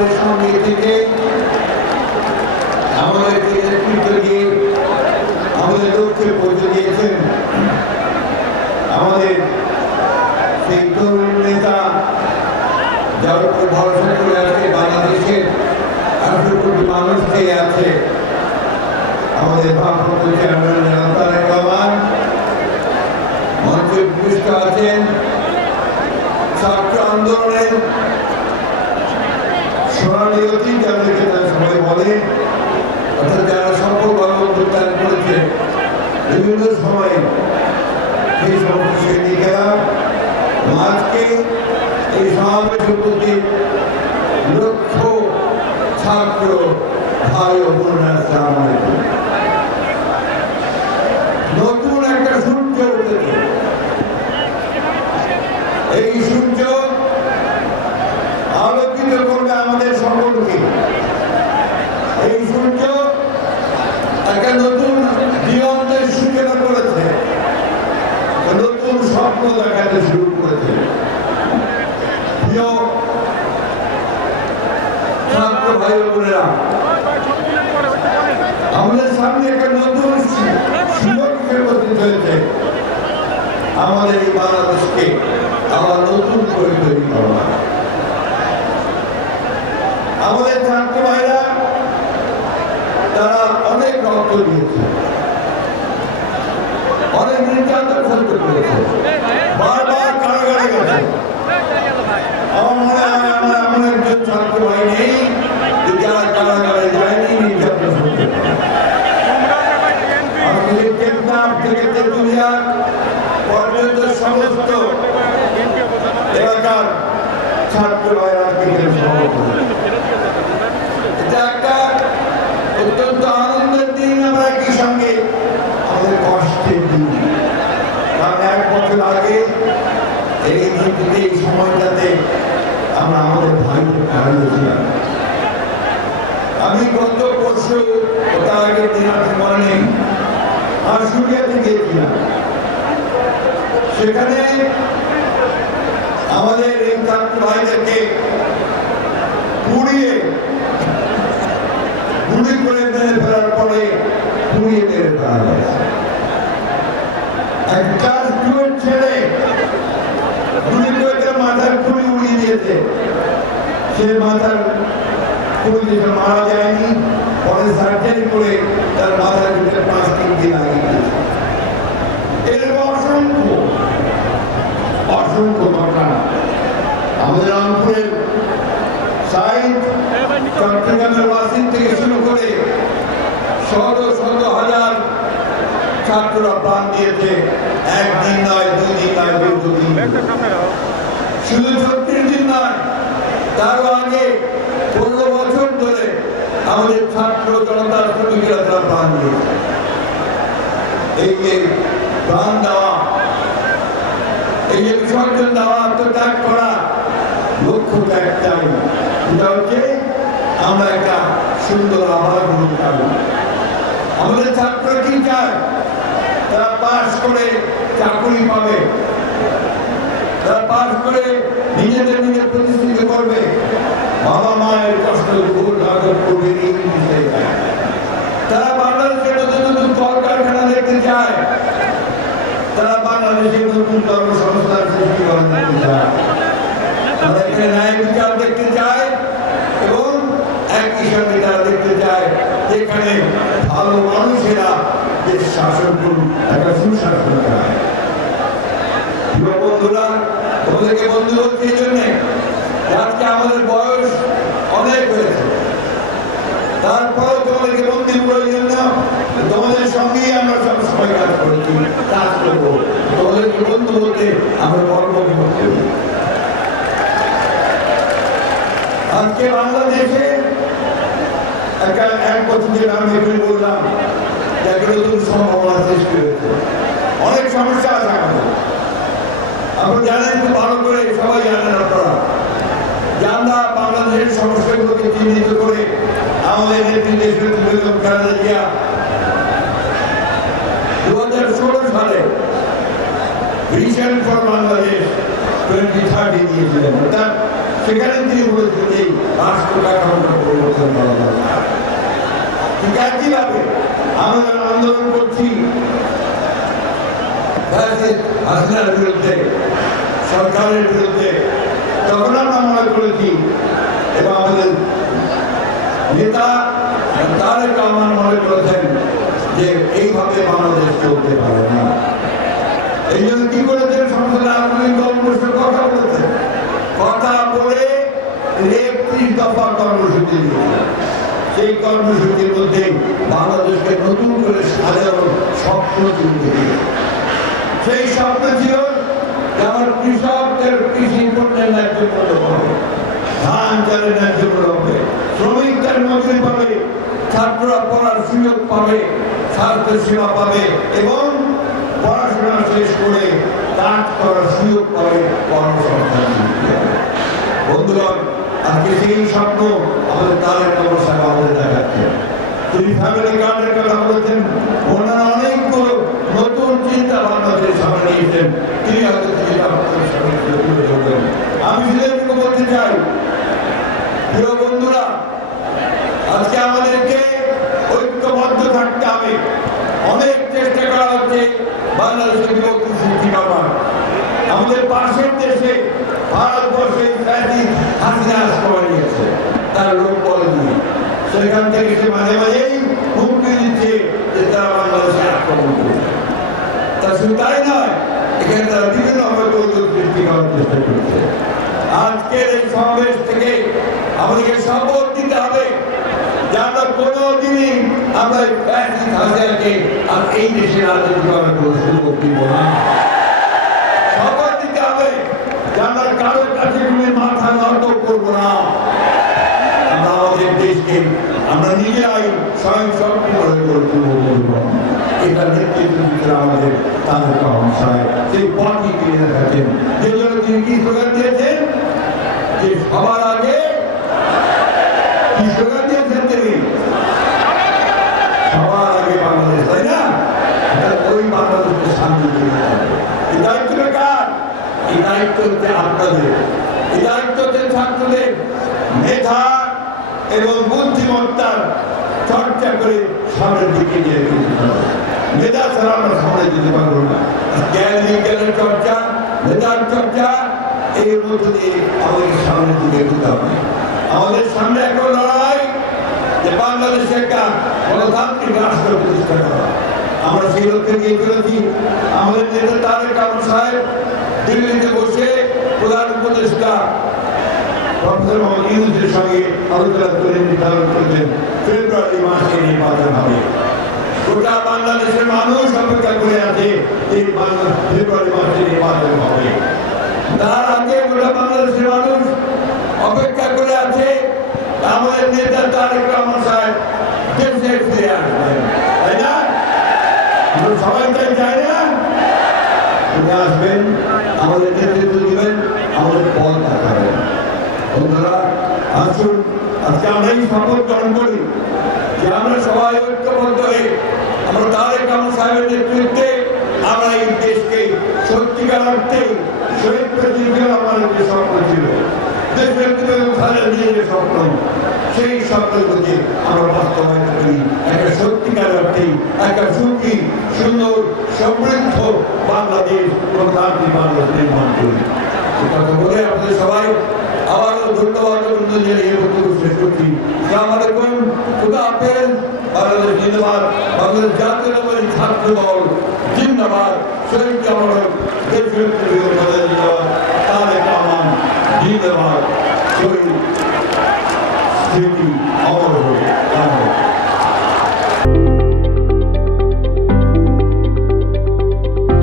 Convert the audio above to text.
আমাদের সঙ্গে থেকে আমাদেরকে নেতৃত্ব দিয়ে আমাদের লক্ষ্যে পৌঁছে দিয়েছেন আমাদের সেই তরুণ নেতা, যার উপর ভরসা করে আছে বাংলাদেশের 18 কোটি মানুষ চেয়ে আছে, আমাদের ভারপ্রাপ্ত চেয়ারম্যান জনাব তারেক রহমান। মঞ্চে উপবিষ্ট আছেন ছাত্র আন্দোলনের সোনালী অতীত, যাদেরকে তারা সবাই বলে, অর্থাৎ যারা সফলভাবে অভ্যুত্থান করেছে বিভিন্ন সময়ে, সেই সমস্ত সৈনিকেরা। আজকে এই সমাবেশ উপস্থিত লক্ষ ছাত্র ভাই ও বোনেরা, আসসালামু আলাইকুম। নতুন একটা সূর্য উঠেছে। এই সূর্য আলোকিত করবে আমাদের সকলকে। এই সূর্য একটা নতুন দিগন্তের সূচনা করেছে, নতুন স্বপ্ন দেখাতে শুরু করেছে। প্রিয় ছাত্র ভাই বোনেরা, আমাদের সামনে একটা নতুন সুযোগ উপস্থিত হয়েছে। আমাদের এই বাংলাদেশকে আবার নতুন করে তৈরি করা। আমাদের ছাত্র ভাইরা তারা অনেক রক্ত দিয়েছে, অনেক নির্যাতন সহ্য করেছে, বারবার কারাগারে গেছে। আমার মনে হয় এমন একজন ছাত্র ভাই নেই যে যারা কারাগারে যায়নি, নির্যাতন সহ্য করে। থেকে তেঁতুলিয়া পর্যন্ত সমস্ত এলাকার ছাত্র ভাইরা এটা একটা অত্যন্ত আনন্দের দিন। আমরা একই সঙ্গে আমাদের কষ্টের দিন, কারণ 1 বছর আগে এই দিনটিতে, এই সময়টাতে আমরা আমাদের ভাইকে হারিয়েছিলাম। আমি গত পরশু, তার আগের দিন আমি মনে নেই, আশুলিয়াতে গিয়েছিলাম। সেখানে আমাদের এই ছাত্র ভাইদেরকে পুড়িয়ে গুলি করে মেরে ফেলার পরে পুড়িয়ে মেরে ফেলা হয়েছে। একটা স্টুডেন্ট ছেলে গুলি করে তার মাথার খুলি উড়িয়ে দিয়েছে। সে মাথার খুলি যেটা মারা যায়নি, পরে সার্জারি করে তার মাথার ভিতরে 5-3 দিন লাগিয়ে দিয়েছে। এরকম অসংখ্য অসংখ্য ঘটনা আমাদের রংপুরের সাইড, চট্টগ্রামের ওয়াসিম থেকে শুরু করে শত শত হাজার ছাত্ররা প্রাণ দিয়েছে। 1 দিন নয়, 2 দিন নয়, দীর্ঘদিন, শুধু 36 দিন নয়, তারও আগে 15 বছর ধরে আমাদের ছাত্র জনতার শ্রমিকেরা তারা প্রাণ দিয়েছে। এই যে প্রাণ দেওয়া, এই যে বিসর্জন দেওয়া, আত্মত্যাগ করা, লক্ষ্যটা একটাই, সেটা হচ্ছে আমরা একটা সুন্দর আবার গ্রহণ করব। আমাদের ছাত্ররা কি চায়? তারা পাস করে চাকরি পাবে, তারা পাস করে নিজেদের প্রতিষ্ঠিত করবে, বাবা মায়ের কষ্ট দূর করবে। তারা বাংলাদেশের নতুন নতুন কলকারখানা দেখতে চায়, তারা বাংলাদেশের নতুন কর্মসংস্থান সৃষ্টি করতে চায়, তারা এখানে ন্যায় বিচার দেখতে চায় এবং একই সঙ্গে তারা দেখতে চায় যেখানে ভালো মানুষেরা দেশ শাসন করুন, একটা সুশাসন করা। বন্ধুরা, তোমাদেরকে বন্ধু বলছি এই জন্যে, আজকে আমাদের বয়স অনেক হয়েছে, তারপরেও তোমাদেরকে বন্ধু বলার জন্য তোমাদের সঙ্গেই আমরা সব সময় কাজ করেছি, কাজ করবো। তোমাদেরকে বন্ধু বলতে আমরা গর্ব বোধ করি। আজকে বাংলাদেশে এক বছর যে আমি এখানে বললাম যে একটা নতুন সম্ভাবনা সৃষ্টি হয়েছে। অনেক সমস্যা আছে আমাদের, আপনারা জানেন খুব ভালো করে, সবাই জানেন আপনারা, যে আমরা বাংলাদেশের সমস্যাগুলোকে চিহ্নিত করে আমাদের নেতৃত্বে 2016 সালে ভিশন ফর বাংলাদেশ 2030 দিয়েছিলেন, অর্থাৎ সেখানে তিনি বলেছেন যে রাষ্ট্র কাঠামোটা পরিবর্তন করা দরকার। ঠিক একইভাবে আমরা আন্দোলন করছি হাসিনার বিরুদ্ধে, সরকারের বিরুদ্ধে, তখন আমরা মনে করেছি এবং আমাদের নেতা তারেক রহমান মনে করেছেন যে এইভাবে বাংলাদেশ চলতে পারে না। এই জন্য কি করেছেন, সংসদে আন্দোলন কর্মসূচির কথা বলেছেন, কথা বলে 31 দফা কর্মসূচি দিয়েছেন। সেই কর্মসূচির মধ্যে বাংলাদেশকে নতুন করে সাজানোর স্বপ্ন তুলতে দিয়ে সেই স্বপ্ন ছিল যে আমার কৃষকদের কৃষি পণ্যের ন্যায্য মূল্য পাবে, ধান চালের ন্যায্য মূল্য হবে, শ্রমিকদের মজুরি পাবে, ছাত্ররা পড়ার সুযোগ পাবে, স্বাস্থ্য সেবা পাবে এবং পড়াশোনা শেষ করে কাজ করার সুযোগ পাবে, কর্মসংস্থান সৃষ্টি হবে। বন্ধুগণ, আজকে সেই স্বপ্ন আমাদের তারেক রহমান সাহেব আমাদের দেখাচ্ছে। তিনি ফ্যামিলি কার্ডের কথা বলেছেন, ওনারা অনেকগুলো নতুন চিন্তা বাংলাদেশের সামনে নিয়েছেন। তিনি হয়তো তুলে ধরবেন। আমি সেটাকে বলতে চাই, প্রিয় বন্ধুরা, আজকে আমাদেরকে ঐক্যবদ্ধ থাকতে হবে। অনেক চেষ্টা করা হচ্ছে বাংলাদেশের বিভক্তি সৃষ্টি করবার। আমাদের পাশের দেশে ভারতবর্ষে হাসিনা আশ্রয় নিয়েছে, তার লোক বলে দিয়ে সেখান থেকে সে মাঝে মাঝেই হুমকি দিচ্ছে যে তারা বাংলাদেশে আক্রমণ করছে। তা শুধু তাই নয়, এখানে তারা বিভিন্নভাবে কৌতুক সৃষ্টি করার চেষ্টা করছে। আজকের এই সমাবেশ থেকে আমাদেরকে শপথ দিতে হবে যে আমরা কোনোদিনই আমরা হাসিনাকে আর এই দেশের রাজনীতি করার কোনো সুযোগ দিব না। শপথ দিতে হবে যে আমরা কারোর কাছে কোনো মাথা নত করবো না। আমরা আমাদের দেশকে আমরা নিজেরাই স্বয়ং সম্পূর্ণ করে তুলব। এটা নেতৃত্ব দিতে আমাদের তাদের ভাষায় সেই পথই তিনি দেখাচ্ছেন। যে জন্য তিনি কি স্লোগান দিয়েছেন, যে সবার আগে কি স্লোগান দিয়েছেন তিনি, সবার আগে বাংলাদেশ, তাই না? ওই বাংলাদেশকে শান্তি দিতে হবে। এই দায়িত্বটা কার? এই দায়িত্ব হচ্ছে আপনাদের, এই দায়িত্ব হচ্ছে ছাত্রদের। মেধা এবং বুদ্ধিমত্তার চর্চা করে সামনের দিকে নিয়ে যেতে হবে। মেধা ছাড়া আমরা সামনে যেতে পারবো না। জ্ঞান বিজ্ঞানের চর্চা, মেধার চর্চা, এর মধ্যে দিয়ে আমাদের সামনের দিকে যেতে হবে। আমাদের সামনে এখন লড়াই যে বাংলাদেশে একটা গণতান্ত্রিক রাষ্ট্র প্রতিষ্ঠা করা। আমরা সেই লক্ষ্যে নিয়ে চলেছি। আমাদের নেতা তারেক রহমান সাহেব দিল্লিতে বসে প্রধান উপদেষ্টা প্রফেসর মোহাম্মদ ইউনূসের সঙ্গে আলোচনা করে নির্ধারণ করেছেন ফেব্রুয়ারি মাসে নির্বাচন হবে। গোটা বাংলাদেশের মানুষ অপেক্ষা করে আছে এই ফেব্রুয়ারি মাসে নির্বাচন হবে। তার আগে গোটা বাংলাদেশের মানুষ অপেক্ষা করে আছে আমাদের নেতা তারেক রহমান সাহেব দেশে ফিরে আসবেন, তাই না? আমরা সবাই তাই চাই না? তিনি আসবেন, আমাদের নেতৃত্ব দিবেন, আমাদের পথ দেখাবেন। বন্ধুরা, আসুন আজকে আমরা এই শপথ গ্রহণ করি যে আমরা সবাই ঐক্যবদ্ধ হয়ে আমরা তারেক রহমান সাহেবের নেতৃত্বে আমরা এই দেশকে সত্যিকার অর্থে শহীদ প্রেসিডেন্ট আমাদের যে স্বপ্ন ছিল, দেশের নিজের যে স্বপ্ন, সেই স্বপ্নগুলোকে আমরা বাস্তবায়ন করি। একটা সত্যিকার অর্থে একটা সুখী, সুন্দর, সমৃদ্ধ বাংলাদেশ, গণতান্ত্রিক বাংলাদেশ নির্মাণ করি। কথা বলে আপনাদের সবাই আবারও ধন্যবাদ জানিয়ে বক্তব্য শেষ করছি। আসসালামু আলাইকুম, খুদা হাফেজ। বাংলাদেশ জিন্দাবাদ, বাংলাদেশ জাতীয়তাবাদী ছাত্র দল জিন্দাবাদ, শহীদ জামানত দেশের জিন্দাবাদ, তারেক রহমান জিন্দাবাদ, শহীদ স্মৃতি অমর হোক।